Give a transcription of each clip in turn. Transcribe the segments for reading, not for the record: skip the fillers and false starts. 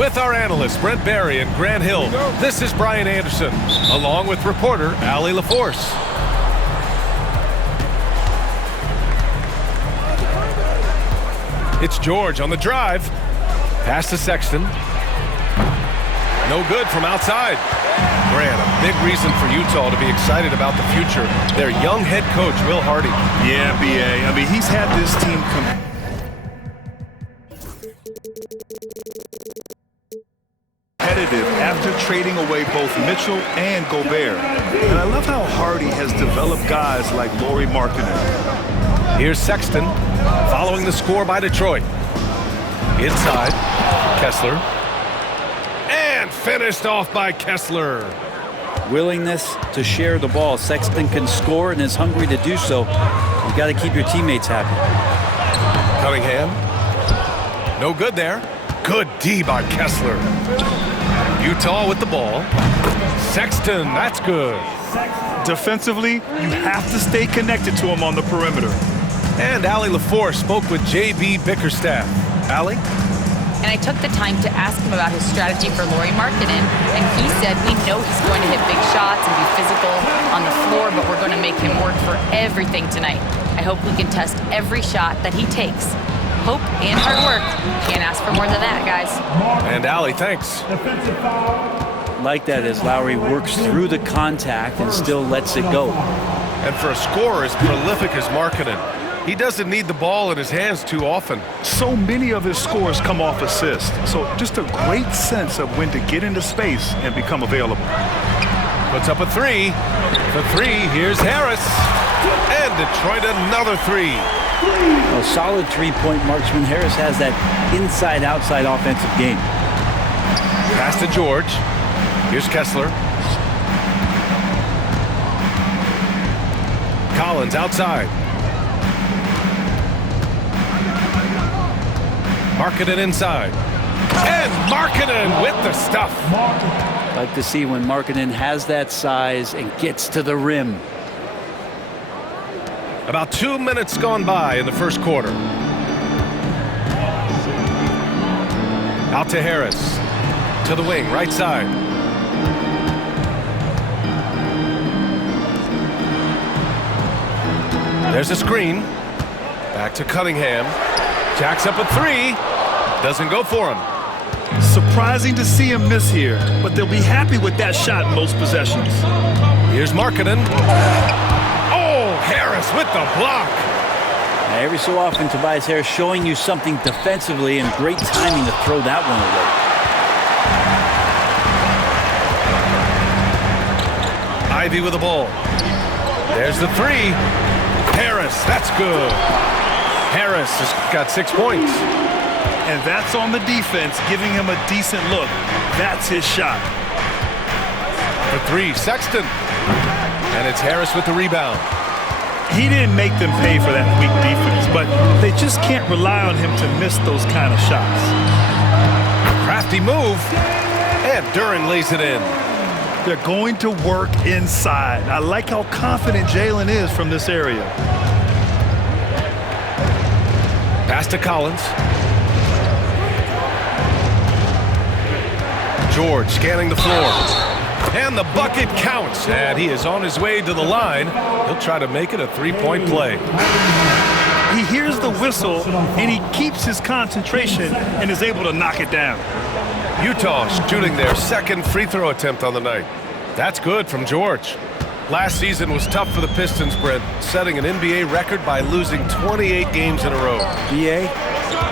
With our analysts, Brent Barry and Grant Hill, this is Brian Anderson, along with reporter Allie LaForce. It's George on the drive. Pass to Sexton. No good from outside. Grant, a big reason for Utah to be excited about the future. Their young head coach, Will Hardy. Yeah, B.A. I mean, he's had this team competitive after trading away both Mitchell and Gobert. And I love how Hardy has developed guys like Lauri Markkanen. Here's Sexton, following the score by Detroit. Inside, Kessler. And finished off by Kessler. Willingness to share the ball. Sexton can score and is hungry to do so. You got to keep your teammates happy. Cunningham. No good there. Good D by Kessler. Utah with the ball. Sexton, that's good. Defensively, you have to stay connected to him on the perimeter. And Allie LaForce spoke with J.B. Bickerstaff. Allie? And I took the time to ask him about his strategy for Lauri Markkanen, and he said, we know he's going to hit big shots and be physical on the floor, but we're going to make him work for everything tonight. I hope we can test every shot that he takes. Hope and hard work. Can't ask for more than that, guys. And Allie, thanks. Like that as Lauri works through the contact and still lets it go. And for a scorer as prolific as Markkanen, he doesn't need the ball in his hands too often. So many of his scores come off assists. So just a great sense of when to get into space and become available. Puts up a three. For three, here's Harris. And Detroit another three. A solid three-point marksman. Harris has that inside-outside offensive game. Pass to George. Here's Kessler. Collins outside. Markkanen inside. And Markkanen with the stuff. Like to see when Markkanen has that size and gets to the rim. About 2 minutes gone by in the first quarter. Out to Harris. To the wing, right side. There's a screen. Back to Cunningham. Jacks up a three. Doesn't go for him. Surprising to see him miss here, but they'll be happy with that shot in most possessions. Here's Markkanen. Oh, Harris with the block. Now, every so often, Tobias Harris showing you something defensively, and great timing to throw that one away. Ivy with the ball. There's the three. Harris, that's good. Harris has got 6 points. And that's on the defense, giving him a decent look. That's his shot. For three, Sexton. And it's Harris with the rebound. He didn't make them pay for that weak defense, but they just can't rely on him to miss those kind of shots. Crafty move. And Duren lays it in. They're going to work inside. I like how confident Jalen is from this area. Pass to Collins. George scanning the floor. And the bucket counts. And he is on his way to the line. He'll try to make it a three-point play. He hears the whistle, and he keeps his concentration and is able to knock it down. Utah shooting their second free throw attempt on the night. That's good from George. Last season was tough for the Pistons, Brent, setting an NBA record by losing 28 games in a row. BA,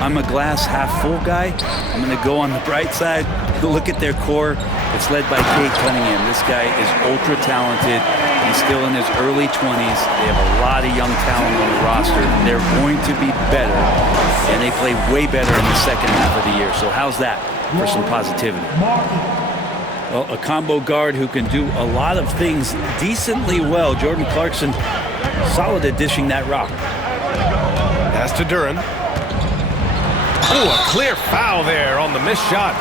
I'm a glass half full guy. I'm going to go on the bright side. Look at their core. It's led by Cade Cunningham. This guy is ultra talented. He's still in his early 20s. They have a lot of young talent on the roster. They're going to be better, and they play way better in the second half of the year. So how's that for some positivity? Well, a combo guard who can do a lot of things decently well. Jordan Clarkson, solid at dishing that rock. Pass to Duren. Oh, a clear foul there on the missed shot.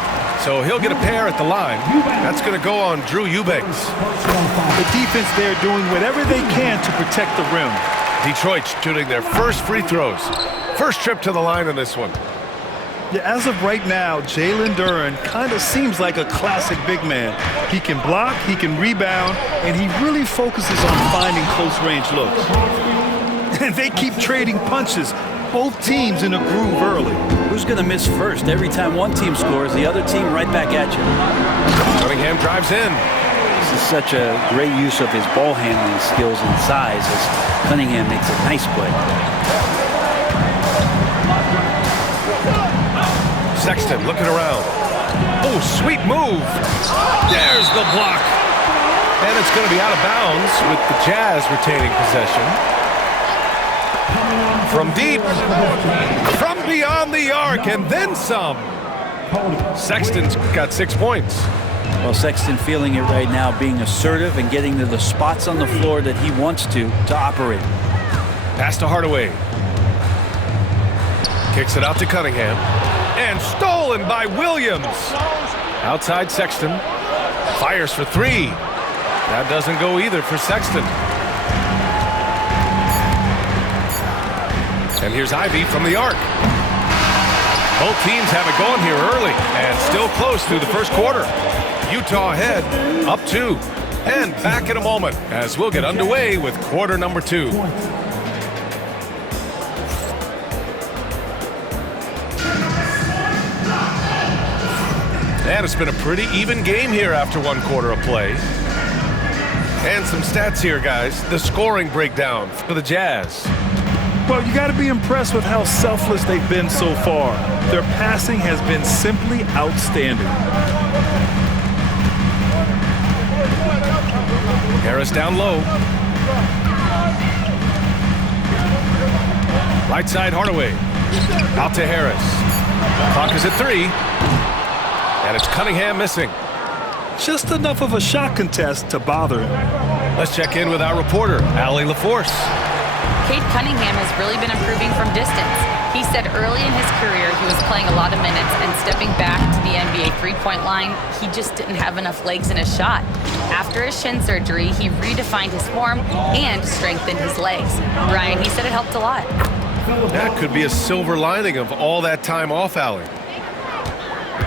So he'll get a pair at the line. That's going to go on Drew Eubanks. The defense there doing whatever they can to protect the rim. Detroit shooting their first free throws. First trip to the line in this one. Yeah, as of right now, Jalen Duren kind of seems like a classic big man. He can block, he can rebound, and he really focuses on finding close-range looks. And they keep trading punches, both teams in a groove early. Who's going to miss first? Every time one team scores, the other team right back at you. Cunningham drives in. This is such a great use of his ball handling skills and size as Cunningham makes a nice play. Sexton looking around. Oh, sweet move. There's the block. And it's going to be out of bounds with the Jazz retaining possession. From deep. From beyond the arc and then some. Sexton's got 6 points. Well, Sexton feeling it right now, being assertive and getting to the spots on the floor that he wants to operate. Pass to Hardaway. Kicks it out to Cunningham. And stolen by Williams. Outside Sexton. Fires for three. That doesn't go either for Sexton. And here's Ivy from the arc. Both teams have it going here early and still close through the first quarter. Utah ahead, up 2. And back in a moment as we'll get underway with quarter number 2. And it's been a pretty even game here after 1 quarter of play. And some stats here, guys. The scoring breakdown for the Jazz. Well, you got to be impressed with how selfless they've been so far. Their passing has been simply outstanding. Harris down low. Right side Hardaway. Out to Harris. Clock is at 3. And it's Cunningham missing. Just enough of a shot contest to bother him. Let's check in with our reporter, Allie LaForce. Cade Cunningham has really been improving from distance. He said early in his career he was playing a lot of minutes and stepping back to the NBA three-point line, he just didn't have enough legs in his shot. After his shin surgery, he redefined his form and strengthened his legs. Ryan, he said it helped a lot. That could be a silver lining of all that time off, Allie.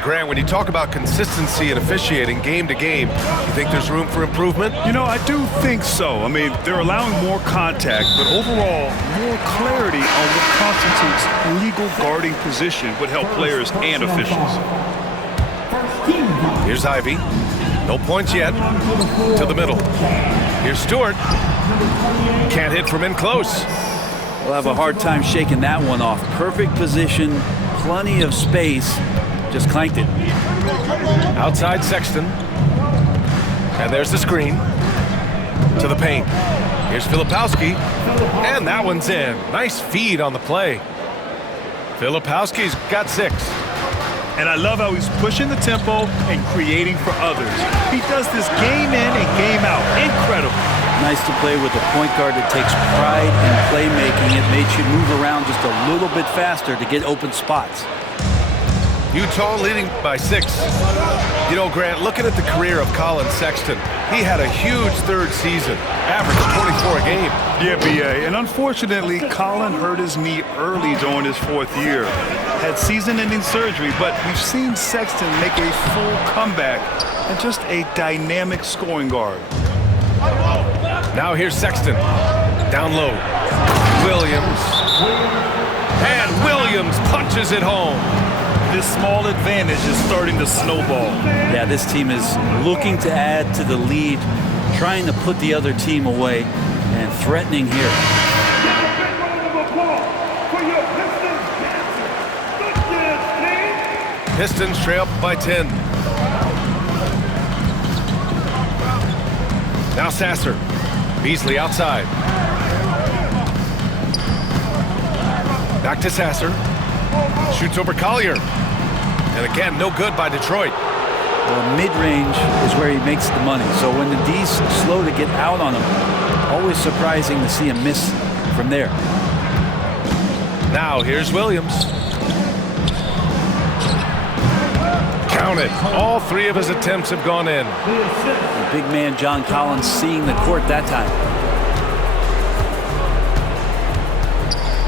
Grant, when you talk about consistency and officiating game to game, you think there's room for improvement? You know, I do think so. I mean, they're allowing more contact, but overall, more clarity on what constitutes legal guarding position would help players and officials. Here's Ivy. No points yet. To the middle. Here's Stewart. Can't hit from in close. We'll have a hard time shaking that one off. Perfect position, plenty of space. Just clanked it. Outside Sexton. And there's the screen. To the paint. Here's Filipowski. And that one's in. Nice feed on the play. Filipowski's got 6. And I love how he's pushing the tempo and creating for others. He does this game in and game out. Incredible. Nice to play with a point guard that takes pride in playmaking. It makes you move around just a little bit faster to get open spots. Utah leading by 6. You know, Grant, looking at the career of Colin Sexton, he had a huge third season, averaged 24 a game. Yeah, B.A., and unfortunately, Colin hurt his knee early during his 4th year. Had season-ending surgery, but we've seen Sexton make a full comeback and just a dynamic scoring guard. Now here's Sexton. Down low. Williams. And Williams punches it home. This small advantage is starting to snowball. Yeah, this team is looking to add to the lead, trying to put the other team away, and threatening here. Pistons trail by 10. Now Sasser. Beasley outside. Back to Sasser. Shoots over Collier. And again, no good by Detroit. Well, mid-range is where he makes the money. So when the D's slow to get out on him, always surprising to see him miss from there. Now here's Williams. Count it. All 3 of his attempts have gone in. The big man John Collins seeing the court that time.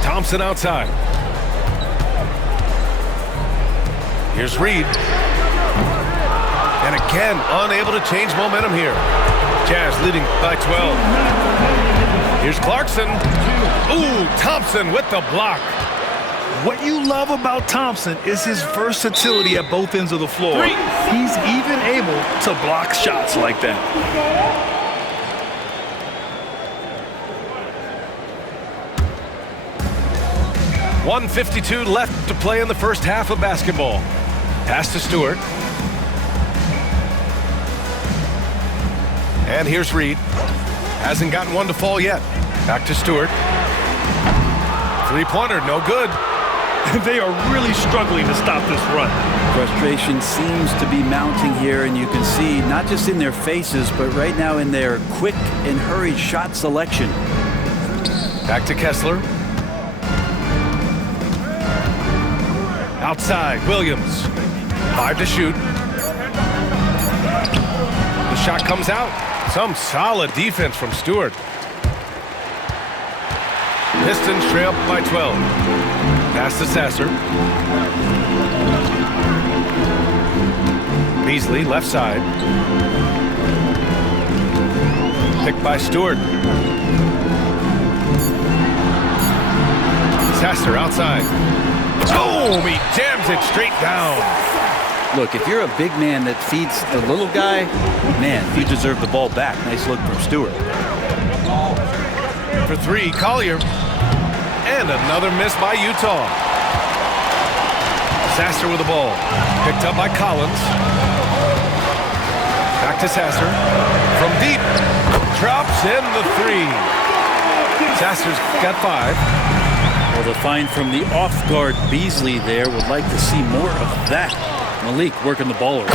Thompson outside. Here's Reed. And again, unable to change momentum here. Jazz leading by 12. Here's Clarkson. Ooh, Thompson with the block. What you love about Thompson is his versatility at both ends of the floor. He's even able to block shots like that. .152 left to play in the first half of basketball. Pass to Stewart. And here's Reed. Hasn't gotten one to fall yet. Back to Stewart. Three-pointer, no good. They are really struggling to stop this run. Frustration seems to be mounting here, and you can see not just in their faces, but right now in their quick and hurried shot selection. Back to Kessler. Outside, Williams. 5 to shoot. The shot comes out. Some solid defense from Stewart. Pistons trail by 12. Pass to Sasser. Beasley, left side. Picked by Stewart. Sasser outside. Boom! He jams it straight down. Look, if you're a big man that feeds the little guy, man, you deserve the ball back. Nice look from Stewart. For three, Collier. And another miss by Utah. Sasser with the ball. Picked up by Collins. Back to Sasser. From deep. Drops in the three. Sasser's got 5. Well, the find from the off-guard Beasley there. Would like to see more of that. Malik working the ball around.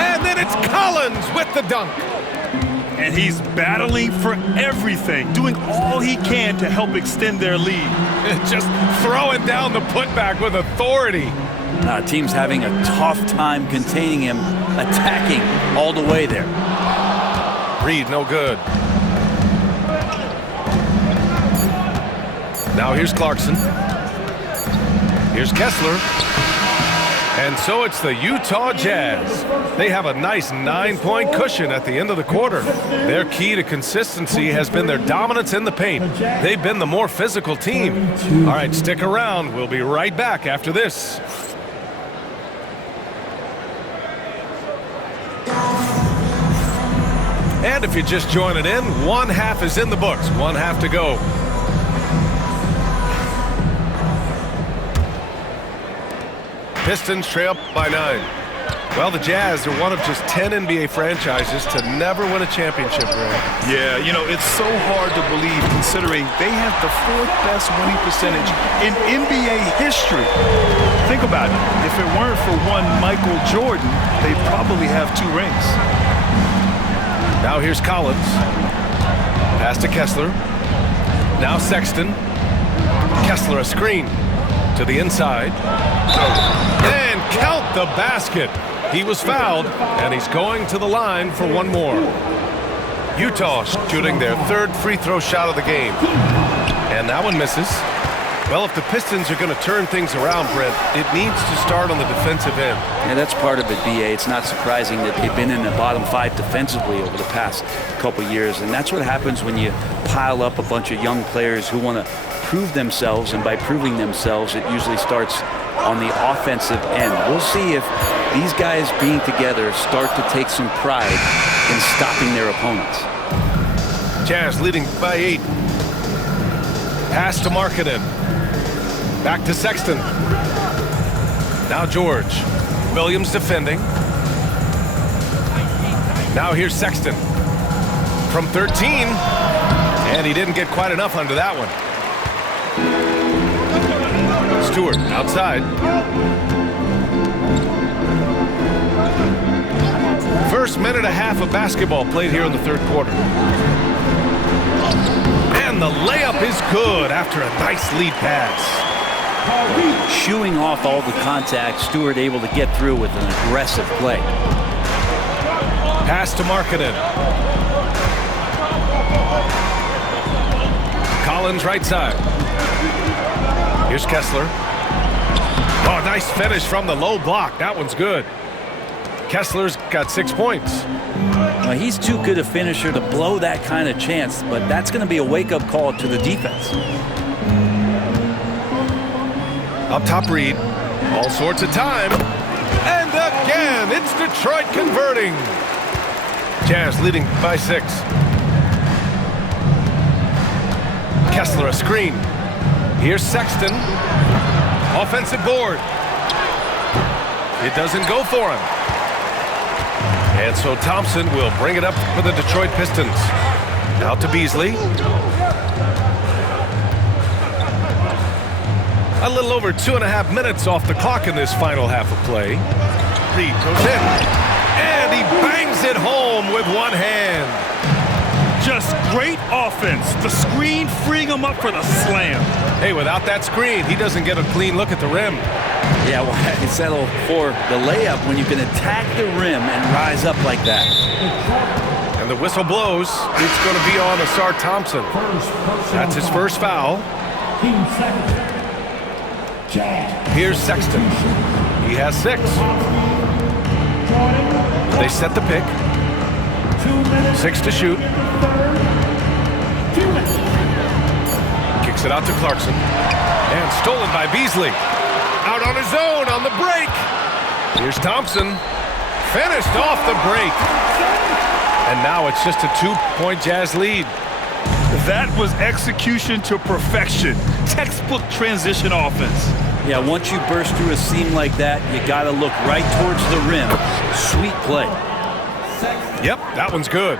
And then it's Collins with the dunk. And he's battling for everything, doing all he can to help extend their lead. Just throwing down the putback with authority. Team's having a tough time containing him, attacking all the way there. Reed, no good. Now here's Clarkson. Here's Kessler. And so it's the Utah Jazz. They have a nice 9-point cushion at the end of the quarter. Their key to consistency has been their dominance in the paint. They've been the more physical team. All right, stick around. We'll be right back after this. And if you're just joining in, one half is in the books. One half to go. Pistons trail by 9. Well, the Jazz are one of just 10 NBA franchises to never win a championship ring. Yeah, you know, it's so hard to believe considering they have the 4th best winning percentage in NBA history. Think about it. If it weren't for one Michael Jordan, they'd probably have 2 rings. Now here's Collins. Pass to Kessler. Now Sexton. Kessler a screen. To the inside. And count the basket. He was fouled, and he's going to the line for one more. Utah shooting their 3rd free throw shot of the game. And that one misses. Well, if the Pistons are going to turn things around, Brent, it needs to start on the defensive end. Yeah, that's part of it, B.A. It's not surprising that they've been in the bottom 5 defensively over the past couple years, and that's what happens when you pile up a bunch of young players who want to prove themselves, and by proving themselves, it usually starts on the offensive end. We'll see if these guys being together start to take some pride in stopping their opponents. Jazz leading by 8. Pass to Markkanen. Back to Sexton. Now George. Williams defending. Now here's Sexton. From 13. And he didn't get quite enough under that one. Stewart outside. First minute and a half of basketball played here in the 3rd quarter. And the layup is good after a nice lead pass. Shooing off all the contact, Stewart able to get through with an aggressive play. Pass to Markkanen. Collins right side. Here's Kessler. Oh, nice finish from the low block. That one's good. Kessler's got 6 points. Well, he's too good a finisher to blow that kind of chance, but that's going to be a wake-up call to the defense. Up top, Reed. All sorts of time. And again, it's Detroit converting. Jazz leading by 6. Kessler a screen. Here's Sexton. Offensive board. It doesn't go for him. And so Thompson will bring it up for the Detroit Pistons. Out to Beasley. A little over 2.5 minutes off the clock in this final half of play. Reed goes in. And he bangs it home with one hand. Just great offense. The screen freeing him up for the slam. Hey, without that screen, he doesn't get a clean look at the rim. Yeah, well, I settle for the layup when you can attack the rim and rise up like that. And the whistle blows. It's going to be on Asar Thompson. That's his first foul. Here's Sexton. He has 6. They set the pick. 6 to shoot. Kicks it out to Clarkson. And stolen by Beasley. Out on his own on the break. Here's Thompson. Finished off the break. And now it's just a 2-point Jazz lead. That was execution to perfection. Textbook transition offense. Yeah, once you burst through a seam like that, you got to look right towards the rim. Sweet play. Yep, that one's good.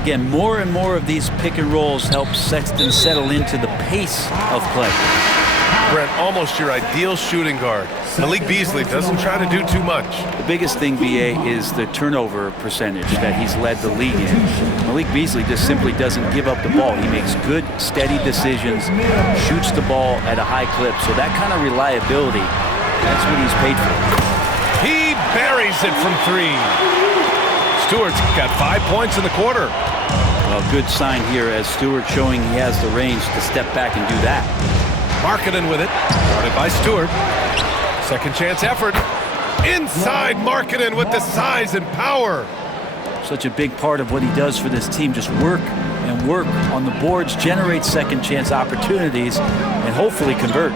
Again, more and more of these pick and rolls help Sexton settle into the pace of play. Brent, almost your ideal shooting guard. Malik Beasley doesn't try to do too much. The biggest thing, BA, is the turnover percentage that he's led the league in. Malik Beasley just simply doesn't give up the ball. He makes good, steady decisions, shoots the ball at a high clip. So that kind of reliability, that's what he's paid for. He buries it from 3. Stewart's got 5 points in the quarter. Well, good sign here as Stewart showing he has the range to step back and do that. Markkanen with it. Guarded by Stewart. Second chance effort. Inside Markkanen with the size and power. Such a big part of what he does for this team. Just work and work on the boards, generate second chance opportunities, and hopefully convert.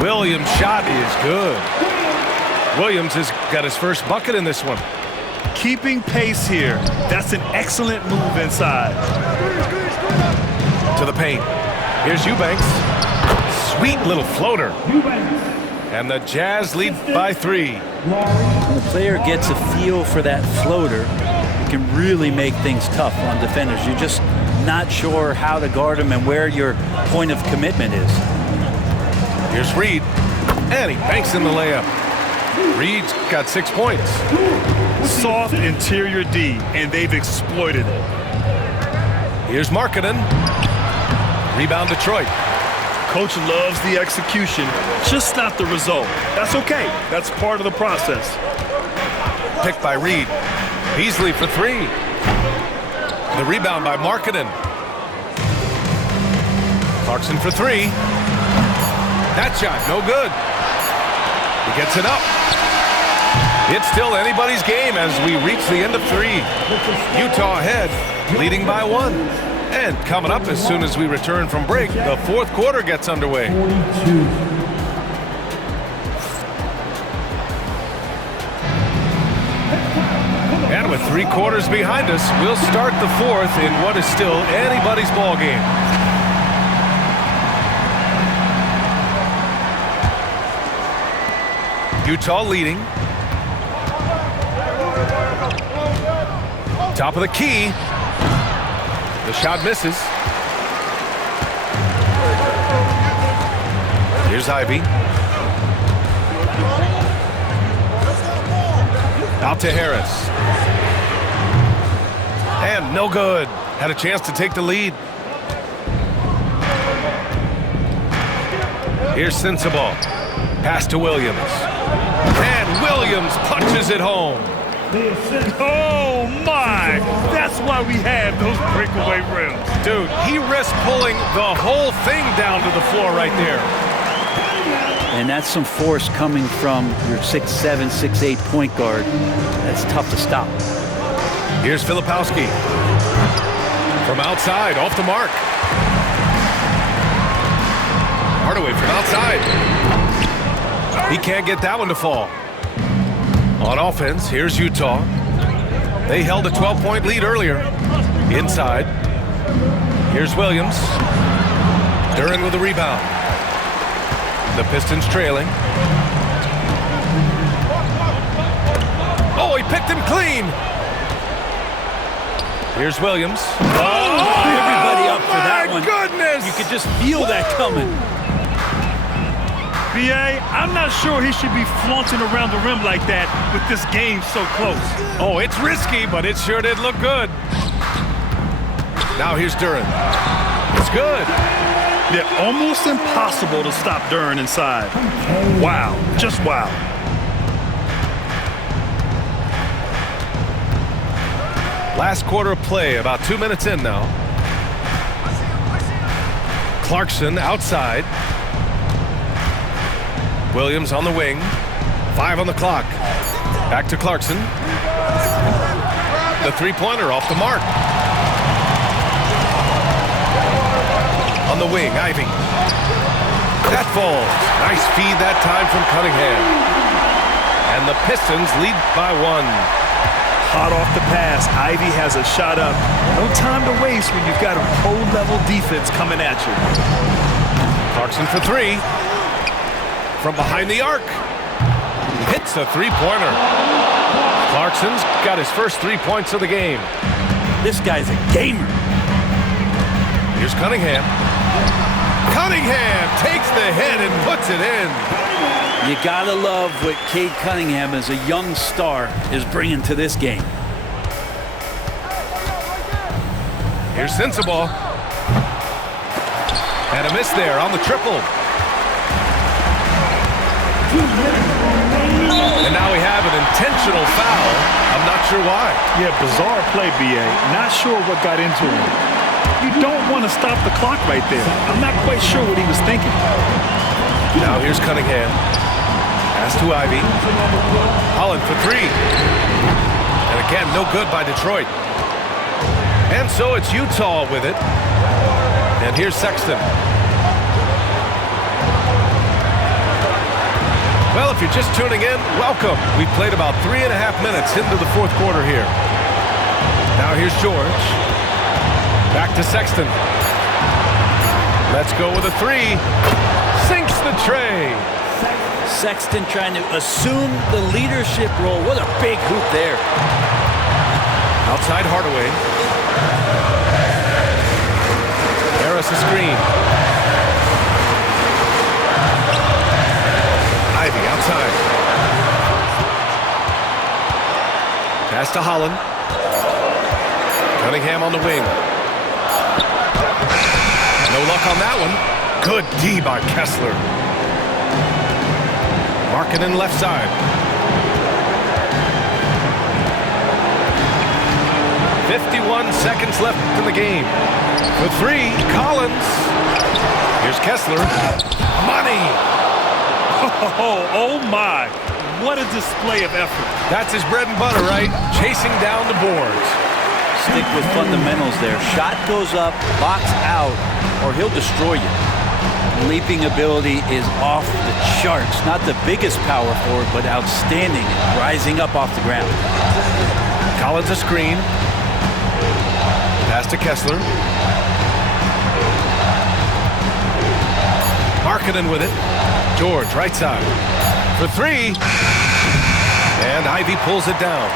Williams' shot is good. Williams has got his first bucket in this one. Keeping pace here. That's an excellent move inside. To the paint. Here's Eubanks. Sweet little floater. And the Jazz lead by 3. When the player gets a feel for that floater, it can really make things tough on defenders. You're just not sure how to guard them and where your point of commitment is. Here's Reed. And he banks in the layup. Reed's got 6 points. Soft interior D, and they've exploited it. Here's Markkanen. Rebound Detroit. Coach loves the execution, just not the result. That's okay. That's part of the process. Picked by Reed. Beasley for 3. The rebound by Markkanen. Clarkson for 3. That shot, no good. He gets it up. It's still anybody's game as we reach the end of 3. Utah ahead, leading by 1. And coming up as soon as we return from break, the 4th quarter gets underway. And with 3 quarters behind us, we'll start the 4th in what is still anybody's ball game. Utah leading. Top of the key. The shot misses. Here's Ivy. Out to Harris. And no good. Had a chance to take the lead. Here's Sensabaugh. Pass to Williams. And Williams punches it home. Oh, my! That's why we have those breakaway rims. Dude, he risked pulling the whole thing down to the floor right there. And that's some force coming from your 6'7", 6'8" point guard. That's tough to stop. Here's Filipowski. From outside, off the mark. Hardaway from outside. He can't get that one to fall. On offense, here's Utah. They held a 12-point lead earlier. Inside. Here's Williams. Duren with a rebound. The Pistons trailing. Oh, he picked him clean. Here's Williams. Oh, everybody up for that one. Goodness! You could just feel that coming. B.A., I'm not sure he should be flaunting around the rim like that with this game so close. Oh, it's risky, but it sure did look good. Now here's Duren. It's good. Yeah, almost impossible to stop Duren inside. Wow, just wow. Last quarter of play, about 2 minutes in now. Clarkson outside. Williams on the wing. 5 on the clock. Back to Clarkson. The three-pointer off the mark. On the wing, Ivy. That falls. Nice feed that time from Cunningham. And the Pistons lead by 1. Hot off the pass, Ivy has a shot up. No time to waste when you've got a pro-level defense coming at you. Clarkson for 3. From behind the arc. Hits a three-pointer. Clarkson's got his first 3 points of the game. This guy's a gamer. Here's Cunningham. Cunningham takes the hit and puts it in. You gotta love what Cade Cunningham, as a young star, is bringing to this game. Here's Sensabaugh. And a miss there on the triple. And now we have an intentional foul. I'm not sure why. Yeah, bizarre play, B.A. Not sure what got into him. You don't want to stop the clock right there. I'm not quite sure what he was thinking. Now here's Cunningham. Pass to Ivy. Holland for 3. And again, no good by Detroit. And so it's Utah with it. And here's Sexton. Well, if you're just tuning in, welcome. We've played about 3.5 minutes into the fourth quarter here. Now here's George. Back to Sexton. Let's go with a 3. Sinks the tray. Sexton trying to assume the leadership role. What a big hoop there. Outside Hardaway. Harris a screen. Ivy outside. Pass to Holland. Cunningham on the wing. No luck on that one. Good D by Kessler. Markkanen left side. .51 seconds left in the game. For 3, Collins. Here's Kessler. Money. Oh my. What a display of effort. That's his bread and butter, right? Chasing down the boards. Stick with fundamentals there. Shot goes up, box out, or he'll destroy you. Leaping ability is off the charts. Not the biggest power forward, but outstanding. Rising up off the ground. Collins a screen. Pass to Kessler. Markkanen with it. George, right side. For 3. And Ivy pulls it down.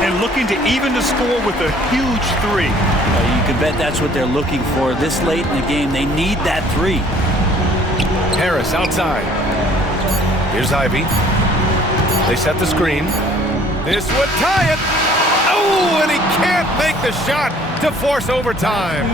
And looking to even the score with a huge 3. You can bet that's what they're looking for. This late in the game, they need that 3. Harris outside. Here's Ivy. They set the screen. This would tie it. Oh, and he can't make the shot to force overtime.